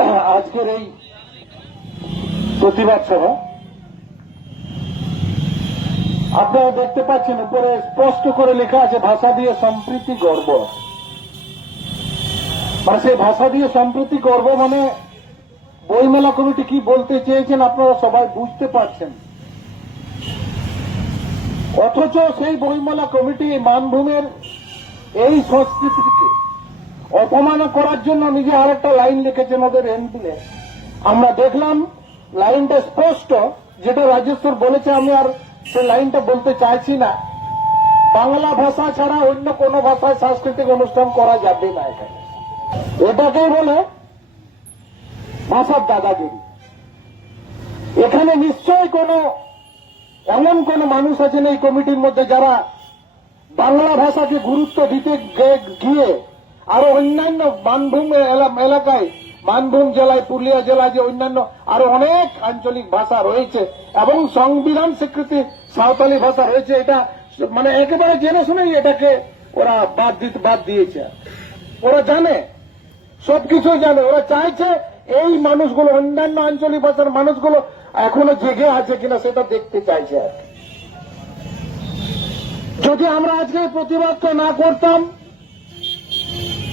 আজকের এই প্রতিবাদ সভা আপনারা দেখতে পাচ্ছেন, উপরে স্পষ্ট করে লেখা আছে ভাষা দিয়ে সম্প্রীতি গর্ব। মানে সেই ভাষা দিয়ে সম্প্রীতি গর্ব মানে বইমেলা কমিটি কি বলতে চেয়েছেন আপনারা সবাই বুঝতে পারছেন। অথচ সেই বইমেলা কমিটি মানভূমের এই সংস্কৃতিকে অপমান করার জন্য নিজে আরেকটা লাইন লিখেছেন ওদের হ্যান্ডবিলে। আমরা দেখলাম লাইনটা স্পষ্ট, যেটা রাজেশ্বর বলেছে, আমি আর সে লাইনটা বলতে চাইছি না। বাংলা ভাষা ছাড়া অন্য কোন ভাষায় সাংস্কৃতিক অনুষ্ঠান করা যাবে না এখানে। এটাকেই বলে ভাষার দাদাগিরি। এখানে নিশ্চয়ই এমন কোন মানুষ আছেন এই কমিটির মধ্যে যারা বাংলা ভাষাকে গুরুত্ব দিতে গিয়ে আরো অন্যান্য মানভূম এলাকায়, মানভূম জেলায়, পুরুলিয়া জেলায় যে অন্যান্য আরো অনেক আঞ্চলিক ভাষা রয়েছে এবং সংবিধান স্বীকৃতি সাঁওতালি ভাষা রয়েছে, এটা মানে একেবারে জেনে শুনেই এটাকে ওরা বাদ দিয়েছে। ওরা জানে, সবকিছু জানে। ওরা চাইছে এই মানুষগুলো, অন্যান্য আঞ্চলিক ভাষার মানুষগুলো এখনো জেগে আছে কিনা সেটা দেখতে চাইছে। আর যদি আমরা আজকে প্রতিবাদটা না করতাম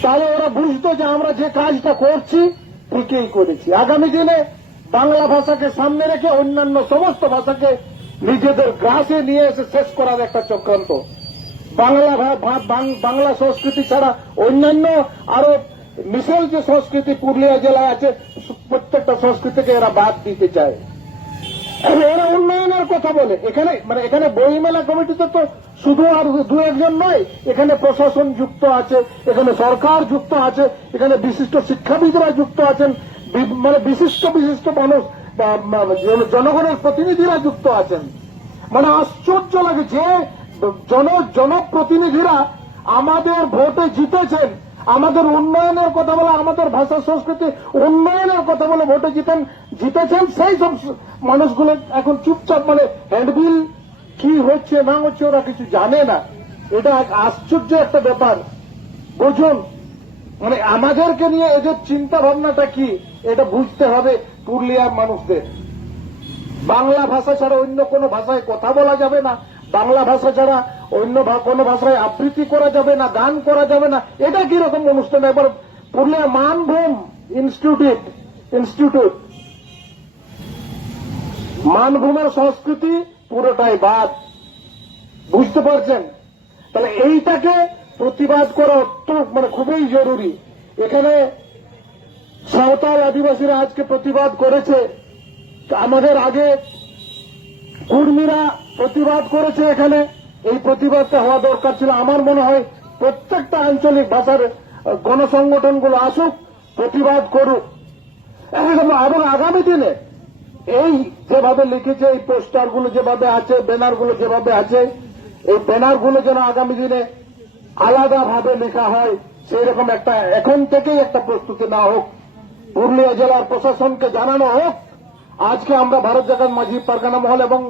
তাহলে ওরা বুঝতো যে আমরা যে কাজটা করছি ঠিকই করেছি। আগামী দিনে বাংলা ভাষাকে সামনে রেখে অন্যান্য সমস্ত ভাষাকে নিজেদের গ্রাসে নিয়ে এসে শেষ করার একটা চক্রান্ত। বাংলা সংস্কৃতি ছাড়া অন্যান্য আরো মিশল যে সংস্কৃতি পুরুলিয়া জেলায় আছে, প্রত্যেকটা সংস্কৃতিকে এরা বাদ দিতে চায়। এরা উন্নয়নের কথা বলে। এখানে বইমেলা কমিটিতে তো শুধু আর দু একজন নয়, এখানে প্রশাসন যুক্ত আছে, এখানে সরকার যুক্ত আছে, এখানে বিশিষ্ট শিক্ষাবিদরা যুক্ত আছেন, মানে বিশিষ্ট মানুষ, জনগণের প্রতিনিধিরা যুক্ত আছেন। মানে আশ্চর্য লাগে যে জনপ্রতিনিধিরা আমাদের ভোটে জিতেছেন, আমাদের উন্নয়নের কথা বলে, আমাদের ভাষা সংস্কৃতি উন্নয়নের কথা বলে ভোটে জিতেছেন, সেই সব মানুষগুলো এখন চুপচাপ, মানে হ্যান্ডবিল কি হচ্ছে না হচ্ছে ওরা কিছু জানে না। এটা এক আশ্চর্য একটা ব্যাপার। বুঝুন, মানে আমাদেরকে নিয়ে এদের চিন্তা ভাবনাটা কি এটা বুঝতে হবে পুরুলিয়ার মানুষদের। বাংলা ভাষা ছাড়া অন্য কোনো ভাষায় কথা বলা যাবে না, বাংলা ভাষা ছাড়া অন্য কোনো ভাষায় আবৃত্তি করা যাবে না, গান করা যাবে না। এটা কিরকম অনুষ্ঠান? এবার পুরুলিয়া মানভূম ইনস্টিটিউট মানভূমের সংস্কৃতি পুরোটাই বাদ। বুঝতে পারছেন? তাহলে এইটাকে প্রতিবাদ করা মানে খুবই জরুরি। এখানে সাঁওতাল আদিবাসীরা আজকে প্রতিবাদ করেছে, আমাদের আগে কুর্মীরা প্রতিবাদ করেছে। এখানে এই প্রতিবাদটা হওয়া দরকার ছিল। আমার মনে হয় প্রত্যেকটা আঞ্চলিক ভাষার গণসংগঠনগুলো আসুক, প্রতিবাদ করুক। এবং আগামী দিনে এই যেভাবে লিখেছে, এই পোস্টারগুলো যেভাবে আছে, ব্যানারগুলো যেভাবে আছে, এই ব্যানারগুলো যেন আগামী দিনে আলাদাভাবে লেখা হয়, সেই রকম একটা এখন থেকেই একটা প্রস্তুতি না হোক। পুরুলিয়া জেলার প্রশাসনকে জানানো হোক, আজকে আমরা ভারত জাগাত মাঝি পারগানা মহল এবং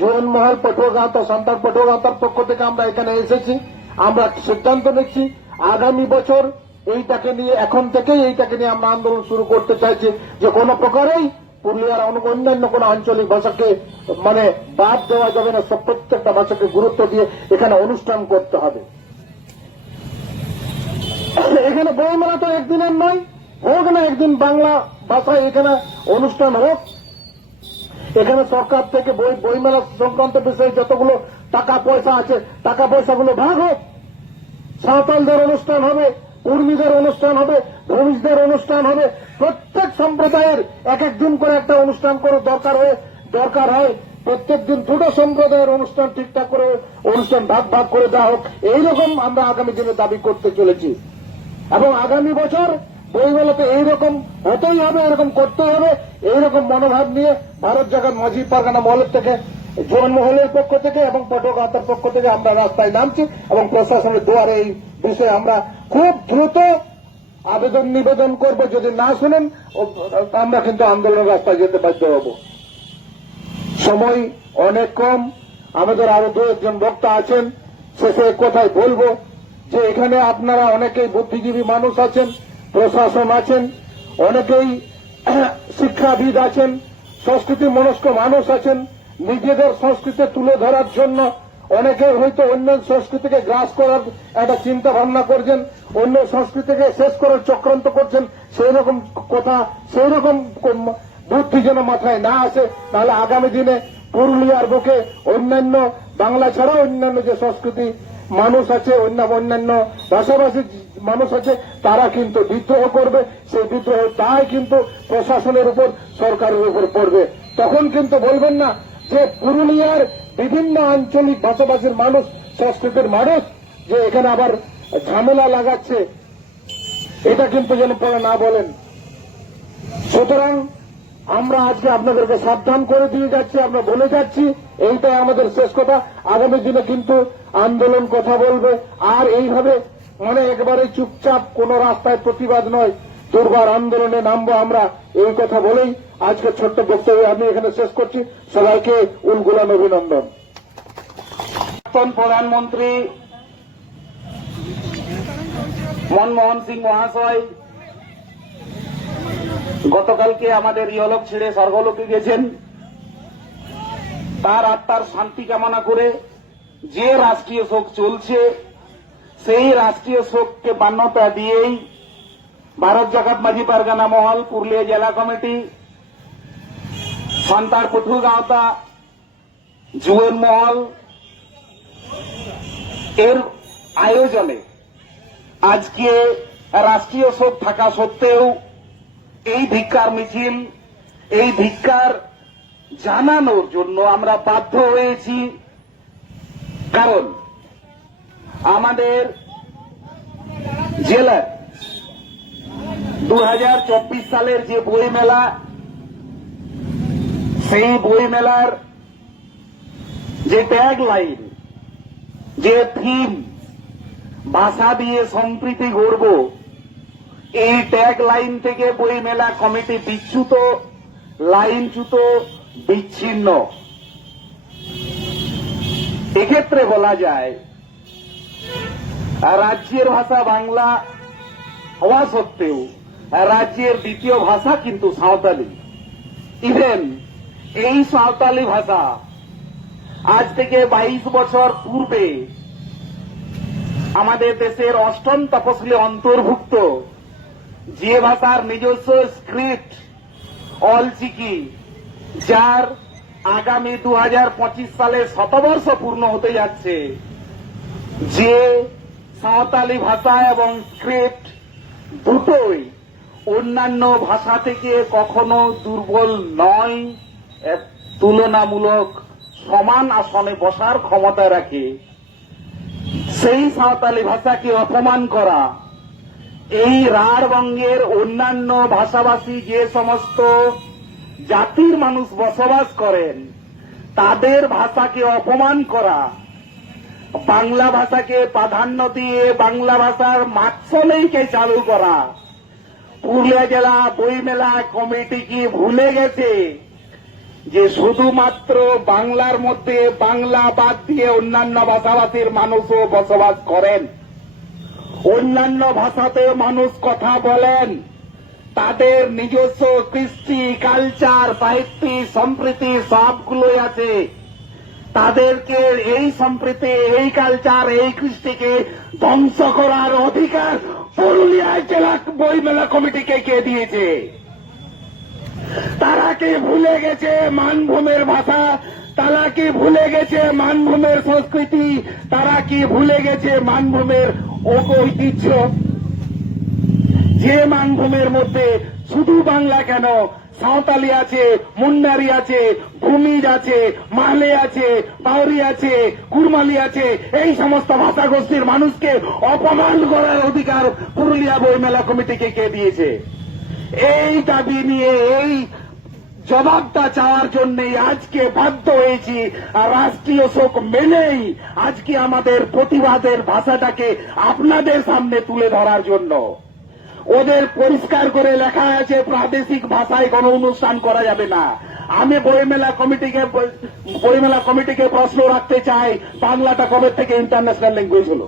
জোয়ান মহল পটুয়াগাঁওতা সান্তাল পটুয়াগাঁওতার পক্ষ থেকে আমরা এখানে এসেছি। আমরা সিদ্ধান্ত নিচ্ছি আগামী বছর এইটাকে নিয়ে, এখন থেকেই এইটাকে নিয়ে আমরা আন্দোলন শুরু করতে চাইছি যে কোনো প্রকারেই পুরুলিয়ার অন্যান্য কোন আঞ্চলিক ভাষাকে মানে বাদ দেওয়া যাবে না। সব প্রত্যেকটা ভাষাকে গুরুত্ব দিয়ে এখানে অনুষ্ঠান করতে হবে। এখানে বইমেলা তো একদিনের নয়, হোক না একদিন বাংলা ভাষায় এখানে অনুষ্ঠান হোক। এখানে সরকার থেকে বইমেলা সংক্রান্ত বিষয়ে যতগুলো টাকা পয়সা আছে, টাকা পয়সাগুলো ভাগ হোক। সাঁওতালদের অনুষ্ঠান হবে, কুর্মীদের অনুষ্ঠান হবে, ভূমিজদের অনুষ্ঠান হবে। প্রত্যেক সম্প্রদায়ের এক একদিন করে একটা অনুষ্ঠান করে দরকার হয়। প্রত্যেক দিন দুটো সম্প্রদায়ের অনুষ্ঠান ঠিকঠাক করে অনুষ্ঠান ভাগ করে দেওয়া হোক। এইরকম আমরা আগামী দিনে দাবি করতে চলেছি এবং আগামী বছর বইমেলাতে এইরকম হতেই হবে, এরকম করতেই হবে। এইরকম মনোভাব নিয়ে ভারত জাগাত মাঝি পারগানা মহলের থেকে, জোয়ান মহলের পক্ষ থেকে এবং পটুয়াগাঁওতার পক্ষ থেকে আমরা রাস্তায় নামছি এবং প্রশাসনের দুয়ারে এই বিষয়ে আমরা খুব দ্রুত নিবেদন করব। যদি না শুনেন আমরা কিন্তু আন্দোলনের রাস্তায় যেতে বাধ্য হব। সময় অনেক কম, আমাদের আরো দু একজন বক্তা আছেন। শেষে কথাই বলবো যে এখানে আপনারা অনেকেই বুদ্ধিজীবী মানুষ আছেন, প্রশাসন আছেন, অনেকেই শিক্ষাবিদ আছেন, সংস্কৃতি মনস্ক মানুষ আছেন, নিজেদের সংস্কৃতি তুলে ধরার জন্য অনেকে হয়তো অন্য সংস্কৃতিকে গ্রাস করার একটা চিন্তা ভাবনা করছেন, অন্য সংস্কৃতিকে শেষ করার চক্রান্ত করছেন। সেই রকম কথা, সেই রকম বুদ্ধি যেন মাথায় না আসে, তাহলে আগামী দিনে পুরুলিয়ার বুকে অন্যান্য বাংলা ছাড়াও অন্যান্য যে সংস্কৃতি মানুষ আছে, অন্যান্য ভাষাভাষী মানুষ আছে, তারা কিন্তু বিদ্রোহ করবে। সেই বিদ্রোহ তাই কিন্তু প্রশাসনের উপর, সরকারের উপর পড়বে। তখন কিন্তু বলবেন না যে পুরুলিয়ার বিভিন্ন আঞ্চলিক ভাষাভাষীর মানুষ, সংস্কৃতির মানুষ যে এখানে আবার ঝামেলা লাগাচ্ছে, এটা কিন্তু যেন পরে না বলেন। সুতরাং আমরা আজকে আপনাদেরকে সাবধান করে দিয়ে যাচ্ছি, আমরা বলে যাচ্ছি, এইটাই আমাদের শেষ কথা। আগামী দিনে কিন্তু আন্দোলন কথা বলবে, আর এইভাবে একেবারে চুপচাপ কোন রাস্তায় প্রতিবাদ নয়, দুর্বার আন্দোলনে নামবো আমরা, এই কথা বলেই আজকে ছোট্ট বক্তব্য আমি এখানে শেষ করছি। সবাইকে উলগুলান অভিনন্দন। প্রধানমন্ত্রী মনমোহন সিং মহাশয় গতকালকে আমাদের ইহলোক ছেড়ে স্বর্গলোকে গেছেন। তার আত্মার শান্তি কামনা করে যে রাষ্ট্রীয় শোক চলছে, সেই রাষ্ট্রীয় শোককে মান্যতা দিয়েই ভারত জাকাত মাঝি পারগানা মহল, পুরুলিয়া জেলা কমিটি, সন্তার পুথু গাঁওতা জুয়েন মহল এর আয়োজনে আজকে রাষ্ট্রীয় শোক থাকা সত্ত্বেও এই ধিক্কার মিছিল, এই ধিক্কার জানানোর জন্য আমরা বাধ্য হয়েছি। কারণ আমাদের জেলার 2024 সালের যে বই মেলা, সেই বই মেলার যে ট্যাগ লাইন, যে থিম, ভাষা দিয়ে সম্প্রীতি গড়ব, এই ট্যাগ লাইন থেকে বই মেলা কমিটি বিচ্যুত, লাইনচ্যুত, বিচ্ছিন্ন। এক্ষেত্রে বলা যায় রাজ্যের ভাষা বাংলা হওয়া সত্ত্বেও রাজ্যের দ্বিতীয় ভাষা কিন্তু সাঁওতালি। ইভেন এই সাঁওতালি ভাষা আজ থেকে 22 বছর পূর্বে আমাদের দেশের 8ম তফসিলে অন্তর্ভুক্ত, যে ভাষার নিজস্ব স্ক্রিপ্ট অলচিকি, যার আগামী 2025 সালে শতবর্ষ পূর্ণ হতে যাচ্ছে, যে সাঁওতালি ভাষা এবং স্ক্রিপ্ট দুটোই অন্যান্য ভাষা থেকে কখনো দুর্বল নয়, তুলনামূলক সমান আসনে বসার ক্ষমতা রাখে, সেই সাঁওতালি ভাষাকে অপমান করা, এই রাঢ়বঙ্গের অন্যান্য ভাষাভাষী যে সমস্ত জাতির মানুষ বসবাস করেন তাদের ভাষাকে অপমান করা, বাংলা ভাষাকে প্রাধান্য দিয়ে বাংলা ভাষার মাৎসলইকে চালু করা, পুরুলিয়া জেলা বইমেলা কমিটি কি ভুলে গেছে যে শুধুমাত্র বাংলার মধ্যে বাংলা বাদ দিয়ে অন্যান্য ভাষাভাষীর মানুষও বসবাস করেন, অন্যান্য ভাষাতে মানুষ কথা বলেন, তাদের নিজস্ব কৃষ্টি, কালচার, সাহিত্য, সম্প্রীতি সবগুলোই আছে। তাদেরকে এই সম্প্রীতি, এই কালচার, এই কৃষ্টিকে ধ্বংস করার অধিকার পুরুলিয়া জেলা বইমেলা কমিটিকে কে দিয়েছে? তারা কি ভুলে গেছে মানভূমের ভাষা? তারা কি ভুলে গেছে মানভূমের সংস্কৃতি? তারা কি ভুলে গেছে মানভূমের ঐতিহ্য? যে মানভূমের মধ্যে শুধু বাংলা কেন, সাঁওতালি আছে, মুন্ডারি আছে, ভূমিজ আছে, মাহলে আছে, বাউরি আছে, কুরমালি আছে, এই সমস্ত ভাষা গোষ্ঠীর মানুষকে অপমান করার অধিকার পুরুলিয়া বইমেলা কমিটিকে কে দিয়েছে? এই দাবি নিয়ে, এই জবাবটা চাওয়ার জন্যই আজকে বাধ্য হয়েছি। আর রাষ্ট্রীয় শোক মেনেই আজকে আমাদের প্রতিবাদের ভাষাটাকে আপনাদের সামনে তুলে ধরার জন্য। ওদের পরিষ্কার করে লেখা আছে প্রাদেশিক ভাষায় কোনো অনুষ্ঠান করা যাবে না। আমি বইমেলা কমিটিকে প্রশ্ন রাখতে চাই, বাংলাটা কবে থেকে ইন্টারন্যাশনাল ল্যাঙ্গুয়েজ হলো?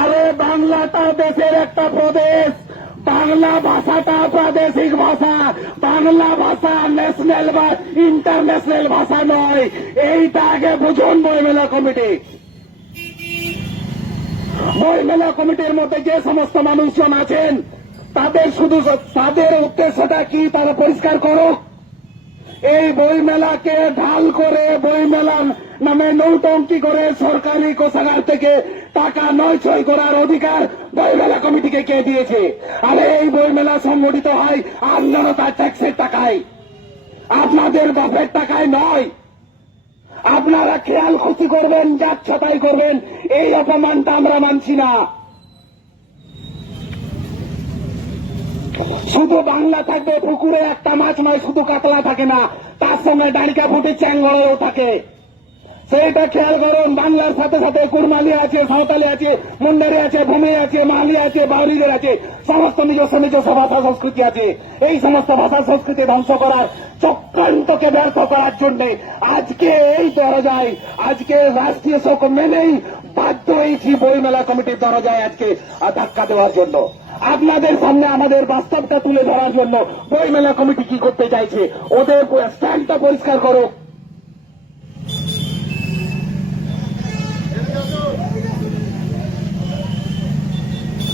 আরে বাংলাটা দেশের একটা প্রদেশ, বাংলা ভাষাটা প্রাদেশিক ভাষা, বাংলা ভাষা ন্যাশনাল বা ইন্টারন্যাশনাল ভাষা নয়। এইটা আগে বুঝুন বইমেলা কমিটি। বইমেলা কমিটির মধ্যে যে সমস্ত মানুষজন আছেন তাদের শুধু তাদের উদ্দেশ্যটা কি তারা পরিষ্কার করো। এই বইমেলাকে ঢাল করে বইমেলার নামে নৌটঙ্কি করে সরকারি কোষাগার থেকে টাকা নয়ছয় করার অধিকার বইমেলা কমিটিকে কে দিয়েছে? আরে এই বইমেলা সংগঠিত হয় আর জনতার ট্যাক্সের টাকায়, আপনাদের বাপের টাকায় নয়। আপনারা খেয়াল খুশি করবেন, যাচ্ছা তাই করবেন, এই অপমানটা আমরা মানছি না। শুধু বাংলা থাকবে পুকুরে একটা মাছ নয়, শুধু কাতলা থাকে না, তার সঙ্গে ডালিকা ফুটে চ্যাংড়ও থাকে। সেইটা খেয়াল করুন। বাংলার সাথে সাথে কুড়মালি আছে, সাঁওতালি আছে, মুন্ডারি আছে, ভূমি আছে, মালি আছে, বাউরিদের আছে, সমস্ত নিজস্ব নিজস্ব ভাষা সংস্কৃতি আছে। এই সমস্ত ভাষা সংস্কৃতি ধ্বংস করার চক্রান্তকে ব্যর্থ করার জন্য আজকে এই দরজায়, আজকে রাষ্ট্রীয় শোক মেনেই বাধ্য হয়েছি বইমেলা কমিটির দরজায় আজকে ধাক্কা দেওয়ার জন্য। আপনাদের সামনে আমাদের বাস্তবটা তুলে ধরার জন্য বইমেলা কমিটি কি করতে চাইছে, ওদের স্ট্যান্ডটা পরিষ্কার করো।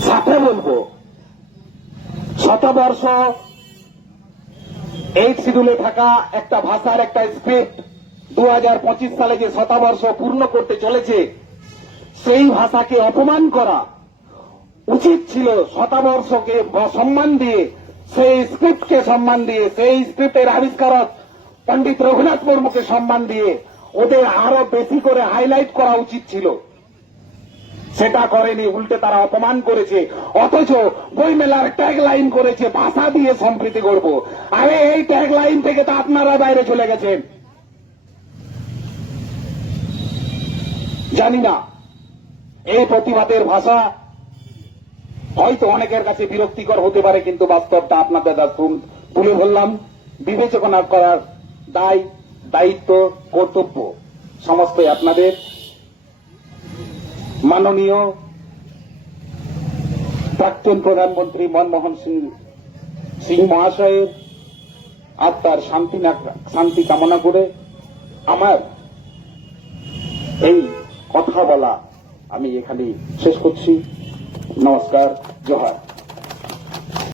সাথে বলবো, শতবর্ষ এই শিডিউলে থাকা একটা ভাষার একটা স্ক্রিপ্ট 2025 সালে যে শতবর্ষ পূর্ণ করতে চলেছে, সেই ভাষাকে অপমান করা উচিত ছিল। শতবর্ষকে সম্মান দিয়ে, সেই স্ক্রিপ্টকে সম্মান দিয়ে, সেই স্ক্রিপ্টের আবিষ্কারক পণ্ডিত রঘুনাথ মুর্মুকে সম্মান দিয়ে ওদের আরো বেশি করে হাইলাইট করা উচিত ছিল। সেটা করেনি, উল্টে তারা অপমান করেছে। অথচ বইমেলার ট্যাগ লাইন করেছে ভাষা দিয়ে সম্প্রীতি করব। আরে এই ট্যাগ লাইন থেকে তো আপনারা বাইরে চলে গেছেন। জানি না এই প্রতিবাদের ভাষা হয়তো অনেকের কাছে বিরক্তিকর হতে পারে, কিন্তু বাস্তবটা আপনাদের তুলে ধরলাম। বিবেচনা করার দায়, দায়িত্ব, কর্তব্য সমস্তই আপনাদের। মাননীয় প্রাক্তন প্রধানমন্ত্রী মনমোহন সিং মহাশয়ের আত্মার শান্তি কামনা করে আমার এই কথা বলা আমি এখানে শেষ করছি। নমস্কার, জোহার।